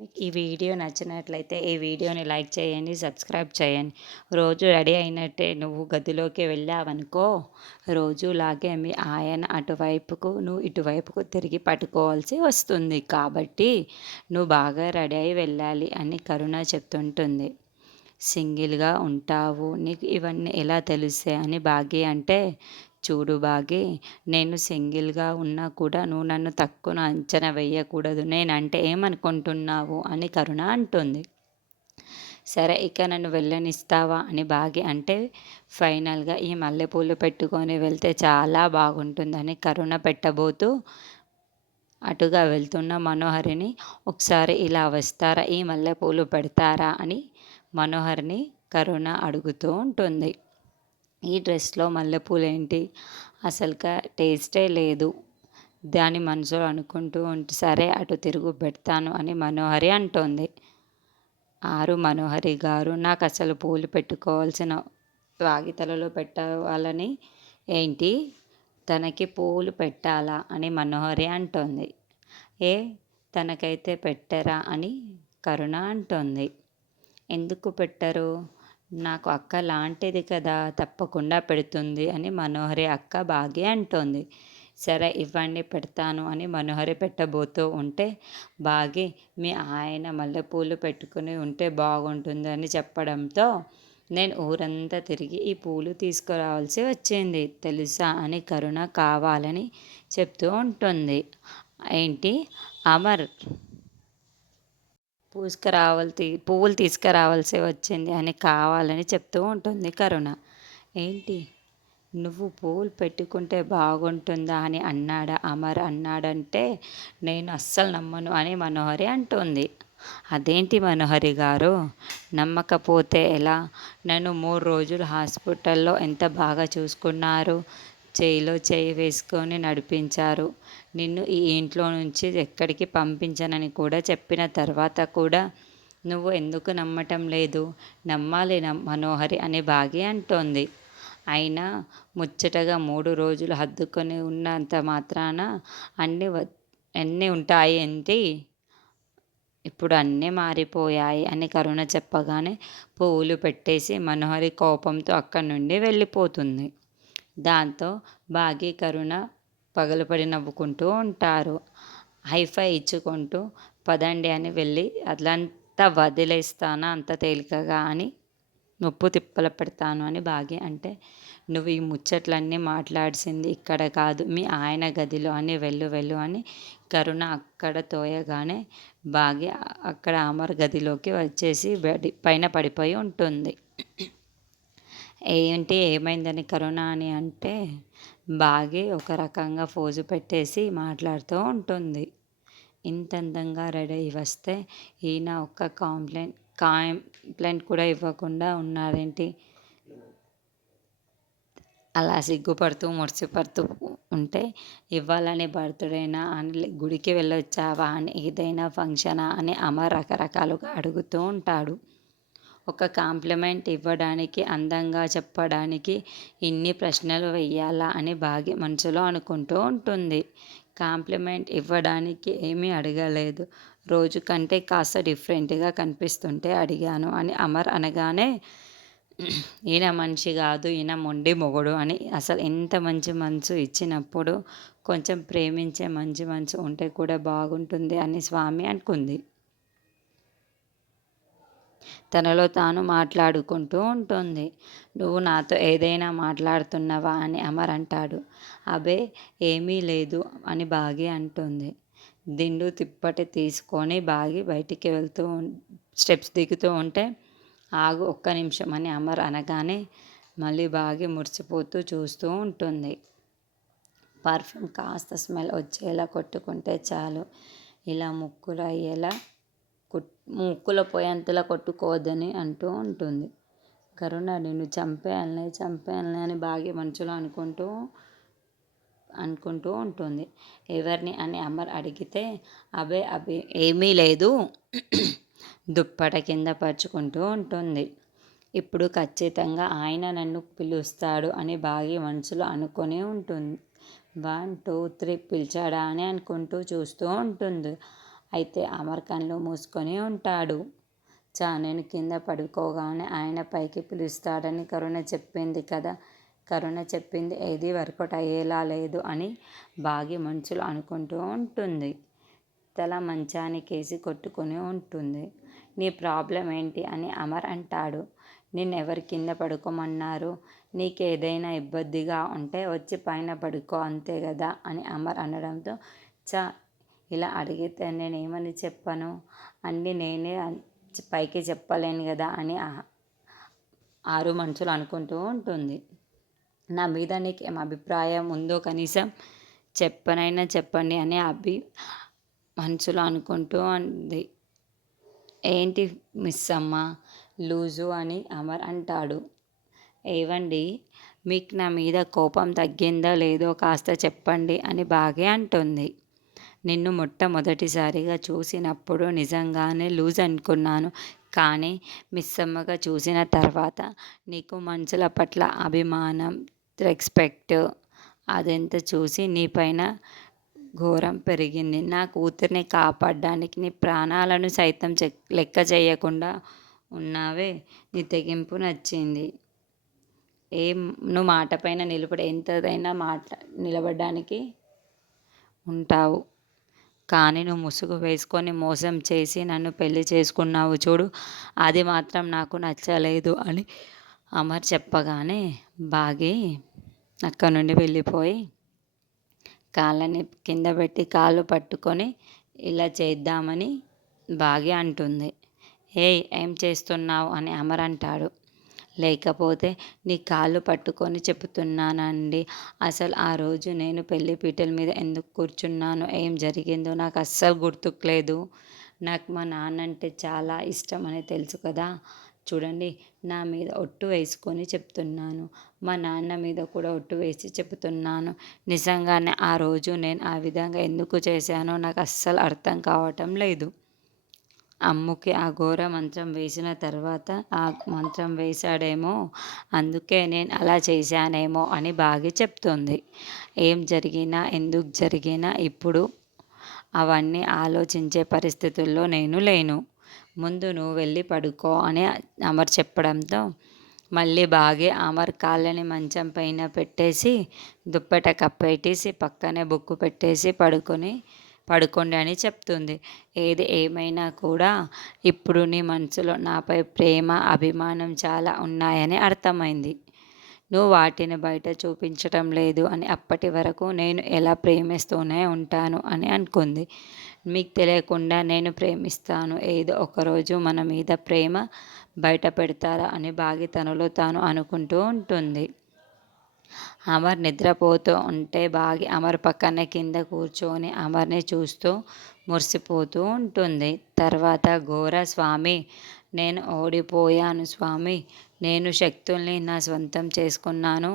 మీకు ఈ వీడియో నచ్చినట్లయితే ఈ వీడియోని లైక్ చేయండి సబ్స్క్రైబ్ చేయండి. రోజు రెడీ అయినట్టే నువ్వు గదిలోకి వెళ్ళావనుకో రోజులాగే మీ ఆయన అటువైపుకు నువ్వు ఇటువైపుకు తిరిగి పట్టుకోవాల్సి వస్తుంది. కాబట్టి నువ్వు బాగా రెడీ అయి వెళ్ళాలి అని కరుణ చెప్తుంటుంది. సింగిల్గా ఉంటావు. నీకు ఇవన్నీ ఎలా తెలుస్తాయి అని భాగ్య అంటే చూడు బాగే నేను సింగిల్గా ఉన్నా కూడా నువ్వు నన్ను తక్కువ అంచనా వేయకూడదు. నేనంటే ఏమనుకుంటున్నావు? అని కరుణ అంటుంది. సరే ఇక నన్ను వెళ్ళనిస్తావా? అని బాగి అంటే ఫైనల్గా ఈ మల్లెపూలు పెట్టుకొని వెళ్తే చాలా బాగుంటుందని కరుణ పెట్టబోతూ అటుగా వెళ్తున్న మనోహరిని ఒకసారి ఇలా వస్తారా? ఈ మల్లెపూలు పెడతారా? అని మనోహర్ని కరుణ అడుగుతూ ఉంటుంది. ఈ డ్రెస్లో మల్లెపూలు ఏంటి అసలుగా టేస్టే లేదు. దాని మనసులో అనుకుంటూ ఉంటే సరే అటు తిరుగు పెడతాను అని మనోహరి అంటోంది. ఆరు మనోహరి గారు నాకు అసలు పూలు పెట్టుకోవాల్సిన వాగితలలో పెట్టాలని ఏంటి? తనకి పూలు పెట్టాలా అని మనోహరి అంటోంది. ఏ? తనకైతే పెట్టరా అని కరుణ అంటోంది. ఎందుకు పెట్టరు? నాకు అక్క లాంటిది కదా తప్పకుండా పెడుతుంది అని మనోహరి అక్క బాగి అంటోంది. సరే ఇవ్వండి పెడతాను అని మనోహరి పెట్టబోతూ ఉంటే బాగి మీ ఆయన మల్లెపూలు పెట్టుకుని ఉంటే బాగుంటుంది అని చెప్పడంతో నేను ఊరంతా తిరిగి ఈ పూలు తీసుకురావాల్సి వచ్చింది. తెలుసా అని కరుణ కావాలని చెప్తూ ఉంటుంది. ఏంటి? అమర్ పూసుకురావాలి పువ్వులు తీసుకురావాల్సి వచ్చింది అని కావాలని చెప్తూ ఉంటుంది కరుణ. ఏంటి? నువ్వు పూలు పెట్టుకుంటే బాగుంటుందా? అని అన్నాడా అమర్. అన్నాడంటే నేను అస్సలు నమ్మను అని మనోహరి అంటుంది. అదేంటి మనోహరి గారు? నమ్మకపోతే ఎలా? నన్ను మూడు రోజులు హాస్పిటల్లో ఎంత బాగా చూసుకున్నారు? చేయిలో చేయి వేసుకొని నడిపించారు. నిన్ను ఈ ఇంట్లో నుంచి ఎక్కడికి పంపించనని కూడా చెప్పిన తర్వాత కూడా నువ్వు ఎందుకు నమ్మటం లేదు? నమ్మాలి మనోహరి అని బాగి అంటోంది. అయినా ముచ్చటగా మూడు రోజులు హద్దుకొని ఉన్నంత మాత్రాన అన్నీ అన్నీ ఉంటాయి ఏంటి? ఇప్పుడు అన్నీ మారిపోయాయి అని కరుణ చెప్పగానే పువ్వులు పెట్టేసి మనోహరి కోపంతో అక్కడి నుండి వెళ్ళిపోతుంది. దాంతో బాగీ కరుణ పగలపడి నవ్వుకుంటూ ఉంటారు. హైఫై ఇచ్చుకుంటూ పదండి అని వెళ్ళి అట్లంతా వదిలేస్తానా అంత తేలికగా అని నొప్పు తిప్పల పెడతాను అని బాగి అంటే నువ్వు ఈ ముచ్చట్లన్నీ మాట్లాడిసింది ఇక్కడ కాదు మీ ఆయన గదిలో అని వెళ్ళు వెళ్ళు అని కరుణ అక్కడ తోయగానే బాగి అక్కడ అమర్ గదిలోకి వచ్చేసి పైన పడిపోయి ఉంటుంది. ఏంటి ఏమైందని కరోనా అని అంటే బాగి ఒక రకంగా ఫోజు పెట్టేసి మాట్లాడుతూ ఉంటుంది. ఇంత అందంగా రెడీ అయ్యి వస్తే ఈయన ఒక్క కాంప్లైంట్ కాంప్లైంట్ కూడా ఇవ్వకుండా ఉన్నారేంటి? అలా సిగ్గుపడుతూ మురిసిపడుతూ ఉంటే ఇవ్వాలని బర్త్డేనా అని గుడికి వెళ్ళొచ్చావా అని ఏదైనా ఫంక్షనా అని అమర్ రకరకాలుగా అడుగుతూ ఉంటాడు. ఒక కాంప్లిమెంట్ ఇవ్వడానికి అందంగా చెప్పడానికి ఇన్ని ప్రశ్నలు వెయ్యాలా అని భాగ్య మనసులో అనుకుంటూ ఉంటుంది. కాంప్లిమెంట్ ఇవ్వడానికి ఏమీ అడగలేదు. రోజు కంటే కాస్త డిఫరెంట్గా కనిపిస్తుంటే అడిగాను అని అమర్ అనగానే ఈయన మనిషి కాదు ఈయన మొండి మొగుడు అని అసలు ఎంత మంచి మనసు ఇచ్చినప్పుడు కొంచెం ప్రేమించే మంచి మనసు ఉంటే కూడా బాగుంటుంది అని స్వామి అనుకుంది. తనలో తాను మాట్లాడుకుంటూ ఉంటుంది. నువ్వు నాతో ఏదైనా మాట్లాడుతున్నావా? అని అమర్ అంటాడు. అబే ఏమీ లేదు అని బాగి అంటుంది. దిండు తిప్పటి తీసుకొని బాగి బయటికి వెళ్తూ స్టెప్స్ దిగుతూ ఉంటే ఆగు ఒక్క నిమిషం అని అమర్ అనగానే మళ్ళీ బాగి మురిసిపోతూ చూస్తూ ఉంటుంది. పర్ఫ్యూమ్ కాస్త స్మెల్ వచ్చేలా కొట్టుకుంటే చాలు. ఇలా ముక్కులు అయ్యేలా ముక్కులో పోయేంతలా కొట్టుకోవద్దని అంటూ ఉంటుంది. కరుణ నిన్ను చంపేయాలని చంపేయాలని అని బాగా మనసులో అనుకుంటూ అనుకుంటూ ఉంటుంది. ఎవరిని అని అమర్ అడిగితే అవే అవి ఏమీ లేదు. దుప్పట కింద పరుచుకుంటూ ఉంటుంది. ఇప్పుడు ఖచ్చితంగా ఆయన నన్ను పిలుస్తాడు అని బాగి మనసులో అనుకొని ఉంటుంది. వన్ టూ త్రీ పిలిచాడా అని అనుకుంటూ చూస్తూ ఉంటుంది. అయితే అమర్ కళ్ళు మూసుకొని ఉంటాడు. చా నేను కింద పడుకోగానే ఆయన పైకి పిలుస్తాడని కరుణ చెప్పింది కదా. కరుణ చెప్పింది ఏది వర్కౌట్ అయ్యేలా లేదు అని బాగి మనుషులు అనుకుంటూ ఉంటుంది. తల మంచానికేసి కొట్టుకుని ఉంటుంది. నీ ప్రాబ్లం ఏంటి? అని అమర్ అంటాడు. నిన్నెవరు కింద పడుకోమన్నారు? నీకేదైనా ఇబ్బందిగా ఉంటే వచ్చి పైన పడుకో అంతే కదా అని అమర్ అనడంతో చా ఇలా అడిగితే నేనేమని చెప్పను? అన్నీ నేనే పైకి చెప్పలేను కదా అని ఆరు మనుషులు అనుకుంటూ ఉంటుంది. నా మీద నీకు ఏం అభిప్రాయం ఉందో కనీసం చెప్పనైనా చెప్పండి అని అభి మనసులో అనుకుంటూ అంది. ఏంటి మిస్ అమ్మ లూజు అని అమర్ అంటాడు. ఏవండి? మీకు నా మీద కోపం తగ్గిందో లేదో కాస్త చెప్పండి అని బాగే అంటుంది. నిన్ను మొట్టమొదటిసారిగా చూసినప్పుడు నిజంగానే లూజ్ అనుకున్నాను. కానీ మిస్సమ్మగా చూసిన తర్వాత నీకు మనుషుల పట్ల అభిమానం రెస్పెక్ట్ అదంత చూసి నీ పైన ఘోరం పెరిగింది. నా కూతుర్ని కాపాడడానికి నీ ప్రాణాలను సైతం లెక్క చేయకుండా ఉన్నావే. నీ తెగింపు నచ్చింది. ఏం నువ్వు మాట పైన నిలబడి ఎంతదైనా మాట నిలబడడానికి ఉంటావు. కానీ నువ్వు ముసుగు వేసుకొని మోసం చేసి నన్ను పెళ్ళి చేసుకున్నావు చూడు అది మాత్రం నాకు నచ్చలేదు అని అమర్ చెప్పగానే బాగి అక్కడ నుండి వెళ్ళిపోయి కాళ్ళని కింద పెట్టి కాళ్ళు పట్టుకొని ఇలా చేద్దామని బాగి అంటుంది. ఏయ్ ఏం చేస్తున్నావు? అని అమర్ అంటాడు. లేకపోతే నీ కాళ్ళు పట్టుకొని చెప్తున్నానండి. అసలు ఆ రోజు నేను పెళ్ళి పీటల మీద ఎందుకు కూర్చున్నాను ఏం జరిగిందో నాకు అస్సలు గుర్తుకులేదు నాకు మా నాన్న అంటే చాలా ఇష్టం అని తెలుసు కదా. చూడండి నా మీద ఒట్టు వేసుకొని చెప్తున్నాను. మా నాన్న మీద కూడా ఒట్టు వేసి చెప్తున్నాను. నిజంగానే ఆ రోజు నేను ఆ విధంగా ఎందుకు చేశానో నాకు అస్సలు అర్థం కావటం లేదు. అమ్ముకి ఆ ఘోర మంత్రం వేసిన తర్వాత ఆ మంత్రం వేశాడేమో అందుకే నేను అలా చేశానేమో అని బాగా చెప్తుంది. ఏం జరిగినా ఎందుకు జరిగినా ఇప్పుడు అవన్నీ ఆలోచించే పరిస్థితుల్లో నేను లేను. ముందు నువ్వు వెళ్ళి పడుకో అని అమర్ చెప్పడంతో మళ్ళీ బాగా అమర్ కాళ్ళని మంచం పైన పెట్టేసి దుప్పట కప్పెట్టేసి పక్కనే బుక్కు పెట్టేసి పడుకొని పడుకోండి అని చెప్తుంది. ఏది ఏమైనా కూడా ఇప్పుడు నీ మనసులో నాపై ప్రేమ అభిమానం చాలా ఉన్నాయని అర్థమైంది. నువ్వు వాటిని బయట చూపించటం లేదు అని అప్పటి వరకు నేను ఎలా ప్రేమిస్తూనే ఉంటాను అని అనుకుంది. మీకు తెలియకుండా నేను ప్రేమిస్తాను. ఏదో ఒకరోజు మన మీద ప్రేమ బయట పెడతారా అని బాగి తనలో తాను అనుకుంటూ ఉంటుంది. అమర్ నిద్రపోతూ ఉంటే బాగి అమర్ పక్కనే కింద కూర్చొని అమర్ని చూస్తూ మురిసిపోతూ ఉంటుంది. తర్వాత ఘోర స్వామి నేను ఓడిపోయాను స్వామి నేను శక్తుల్ని నా స్వంతం చేసుకున్నాను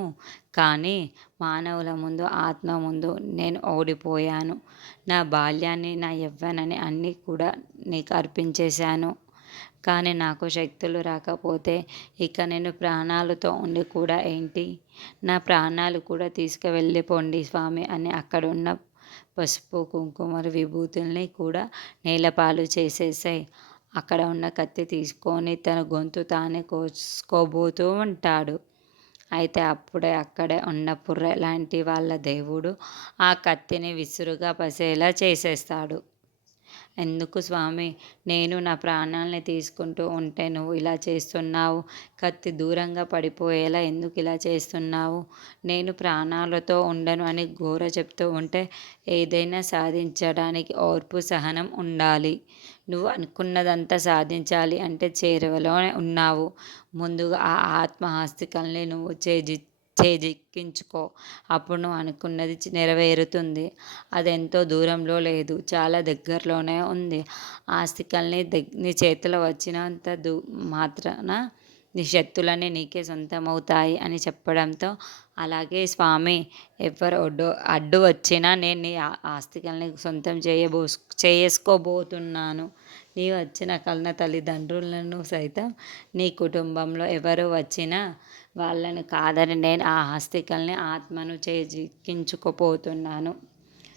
కానీ మానవుల ముందు ఆత్మ ముందు నేను ఓడిపోయాను. నా బాల్యాన్ని నా యవ్వనని అన్నీ కూడా నీకు అర్పించేశాను. కానీ నాకు శక్తులు రాకపోతే ఇక నేను ప్రాణాలతో ఉండి కూడా ఏంటి? నా ప్రాణాలు కూడా తీసుకువెళ్ళిపోండి స్వామి అని అక్కడున్న పసుపు కుంకుమ విభూతుల్ని కూడా నేలపాలు చేసేసాయి. అక్కడ ఉన్న కత్తి తీసుకొని తన గొంతు తానే కోసుకోబోతూ ఉంటాడు. అయితే అప్పుడే అక్కడే ఉన్న పుర్రె లాంటి వాళ్ళ దేవుడు ఆ కత్తిని విసురుగా పసేలా చేసేస్తాడు. ఎందుకు స్వామి? నేను నా ప్రాణాలని తీసుకుంటూ ఉంటే నువ్వు ఇలా చేస్తున్నావు. కత్తి దూరంగా పడిపోయేలా ఎందుకు ఇలా చేస్తున్నావు? నేను ప్రాణాలతో ఉండను అని ఘోర చెప్తూ ఉంటే ఏదైనా సాధించడానికి ఓర్పు సహనం ఉండాలి. నువ్వు అనుకున్నదంతా సాధించాలి అంటే చేరువలోనే ఉన్నావు. ముందుగా ఆ ఆత్మహాస్తికల్ని నువ్వు చేజి చేజిక్కించుకో. అప్పుడు నువ్వు అనుకున్నది నెరవేరుతుంది. అది ఎంతో దూరంలో లేదు. చాలా దగ్గరలోనే ఉంది. ఆస్తికల్ని దగ్ నీ చేతిలో వచ్చినంత దూ మాత్రాన నీ శక్తులన్నీ నీకే సొంతమవుతాయి అని చెప్పడంతో అలాగే స్వామి ఎవరు అడ్డు అడ్డు వచ్చినా నేను నీ ఆస్తికల్ని సొంతం చేయబో చేసుకోబోతున్నాను. నీ వచ్చిన కలన తల్లిదండ్రులను సైతం నీ కుటుంబంలో ఎవరు వచ్చినా వాళ్ళని కాదని నేను ఆ ఆస్తికల్ని ఆత్మను చేజిక్కించుకోపోతున్నాను.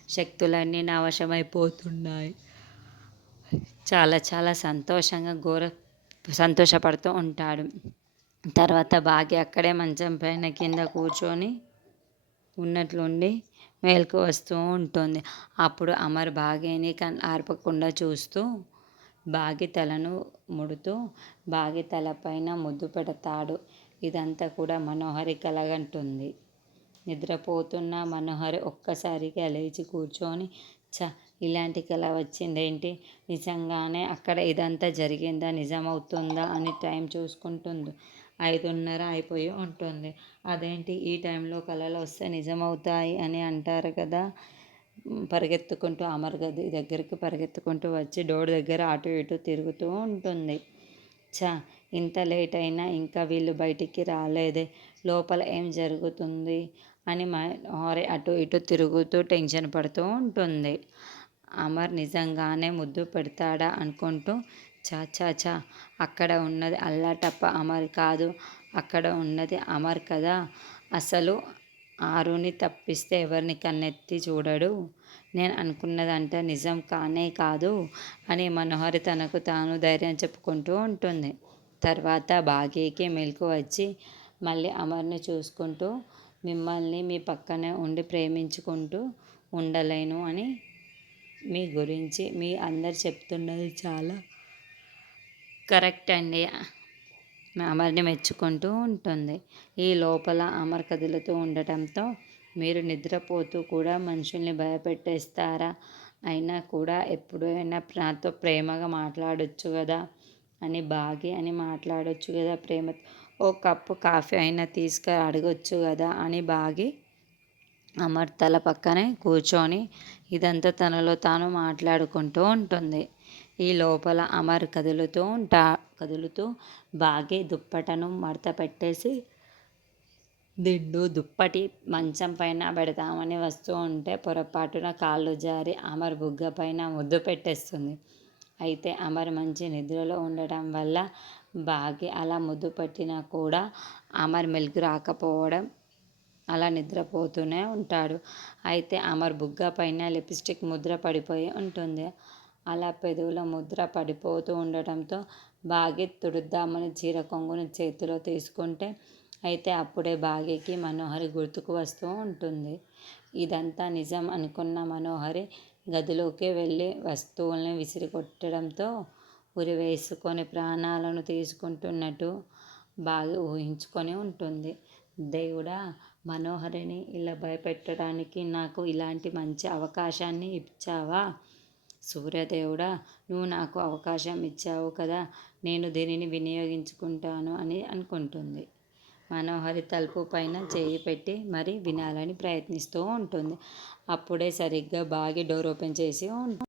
శక్తులన్నీ నా వశమైపోతున్నాయి చాలా చాలా సంతోషంగా ఘోర సంతోషపడుతూ ఉంటాడు. తర్వాత బాగి అక్కడే మంచం పైన కింద కూర్చొని ఉన్నట్లుండి మేలుకు వస్తూ ఉంటుంది. అప్పుడు అమర్ బాగేని కన్ ఆర్పకుండా చూస్తూ బాగి తలను ముడుతూ బాగి తలపైన ముద్దు పెడతాడు. ఇదంతా కూడా మనోహరి కలగంటుంది. నిద్రపోతున్న మనోహరి ఒక్కసారిగా లేచి కూర్చొని చ ఇలాంటి కళ వచ్చిందేంటి? నిజంగానే అక్కడ ఇదంతా జరిగిందా? నిజమవుతుందా? అని టైం చూసుకుంటుంది. ఐదున్నర అయిపోయి ఉంటుంది. అదేంటి? ఈ టైంలో కళలు వస్తే నిజమవుతాయి అని అంటారు కదా. పరిగెత్తుకుంటూ అమర్ గది దగ్గరికి పరిగెత్తుకుంటూ వచ్చి డోర్ దగ్గర అటు ఇటు తిరుగుతూ ఉంటుంది. చా ఇంత లేట్ అయినా ఇంకా వీళ్ళు బయటికి రాలేదే. లోపల ఏం జరుగుతుంది? అని హారి అటు ఇటు తిరుగుతూ టెన్షన్ పడుతూ ఉంటుంది. అమర్ నిజంగానే ముద్దు పెడతాడా అనుకుంటూ చా చా చా. అక్కడ ఉన్నది అల్లాటప్ప అమర్ కాదు. అక్కడ ఉన్నది అమర్ కదా. అసలు ఆరుని తప్పిస్తే ఎవరిని కన్నెత్తి చూడడు? నేను అనుకున్నదంటే నిజం కానే కాదు అని మనోహరి తనకు తాను ధైర్యం చెప్పుకుంటూ ఉంటుంది. తర్వాత భాగ్యకి మెలకు వచ్చి మళ్ళీ అమర్ని చూసుకుంటూ మిమ్మల్ని మీ పక్కనే ఉండి ప్రేమించుకుంటూ ఉండలేను అని మీ గురించి మీ అందరు చెప్తున్నది చాలా కరెక్ట్ అండి. అమర్ని మెచ్చుకుంటూ ఉంటుంది. ఈ లోపల అమర్ కదులుతూ ఉండటంతో మీరు నిద్రపోతూ కూడా మనుషుల్ని భయపెట్టేస్తారా? అయినా కూడా ఎప్పుడైనా నాతో ప్రేమగా మాట్లాడొచ్చు కదా? అని బాగి అని మాట్లాడొచ్చు కదా ప్రేమ? ఓ కప్పు కాఫీ అయినా తీసుకు అడగొచ్చు కదా? అని బాగి అమర్ తల పక్కనే కూర్చొని ఇదంతా తనలో తాను మాట్లాడుకుంటూ ఉంటుంది. ఈ లోపల అమర్ కదులుతూ ఉంటా కదులుతూ బాగే దుప్పటను మడత పెట్టేసి దిండు దుప్పటి మంచం పైన పెడతామని వస్తూ ఉంటే పొరపాటున కాళ్ళు జారి అమర్ బుగ్గ పైన ముద్దు పెట్టేస్తుంది. అయితే అమర్ మంచి నిద్రలో ఉండటం వల్ల బాగి అలా ముద్దు పెట్టినా కూడా అమర్ మెలకు రాకపోవడం అలా నిద్రపోతూనే ఉంటాడు. అయితే అమర్ బుగ్గ పైన లిప్స్టిక్ ముద్ర పడిపోయి ఉంటుంది. అలా పెదవుల ముద్ర పడిపోతూ ఉండటంతో బాగి తుడుద్దామని చీర కొంగును చేతిలో తీసుకుంటే అయితే అప్పుడే బాగికి మనోహరి గుర్తుకు వస్తూ ఉంటుంది. ఇదంతా నిజం అనుకున్న మనోహరి గదిలోకి వెళ్ళి వస్తువుల్ని విసిరికొట్టడంతో ఉరి వేసుకొని ప్రాణాలను తీసుకుంటున్నట్టు బాగా ఊహించుకొని ఉంటుంది. దేవుడా మనోహరిని ఇలా భయపెట్టడానికి నాకు ఇలాంటి మంచి అవకాశాన్ని ఇచ్చావా? సూర్యదేవుడా నువ్వు నాకు అవకాశం ఇచ్చావు కదా నేను దీనిని వినియోగించుకుంటాను అని అనుకుంటుంది. మనోహరి తలుపు పైన చేయి పెట్టి మరి వినాలని ప్రయత్నిస్తూ ఉంటుంది. అప్పుడే సరిగ్గా బాగి డోర్ ఓపెన్ చేసి ఉంటుంది.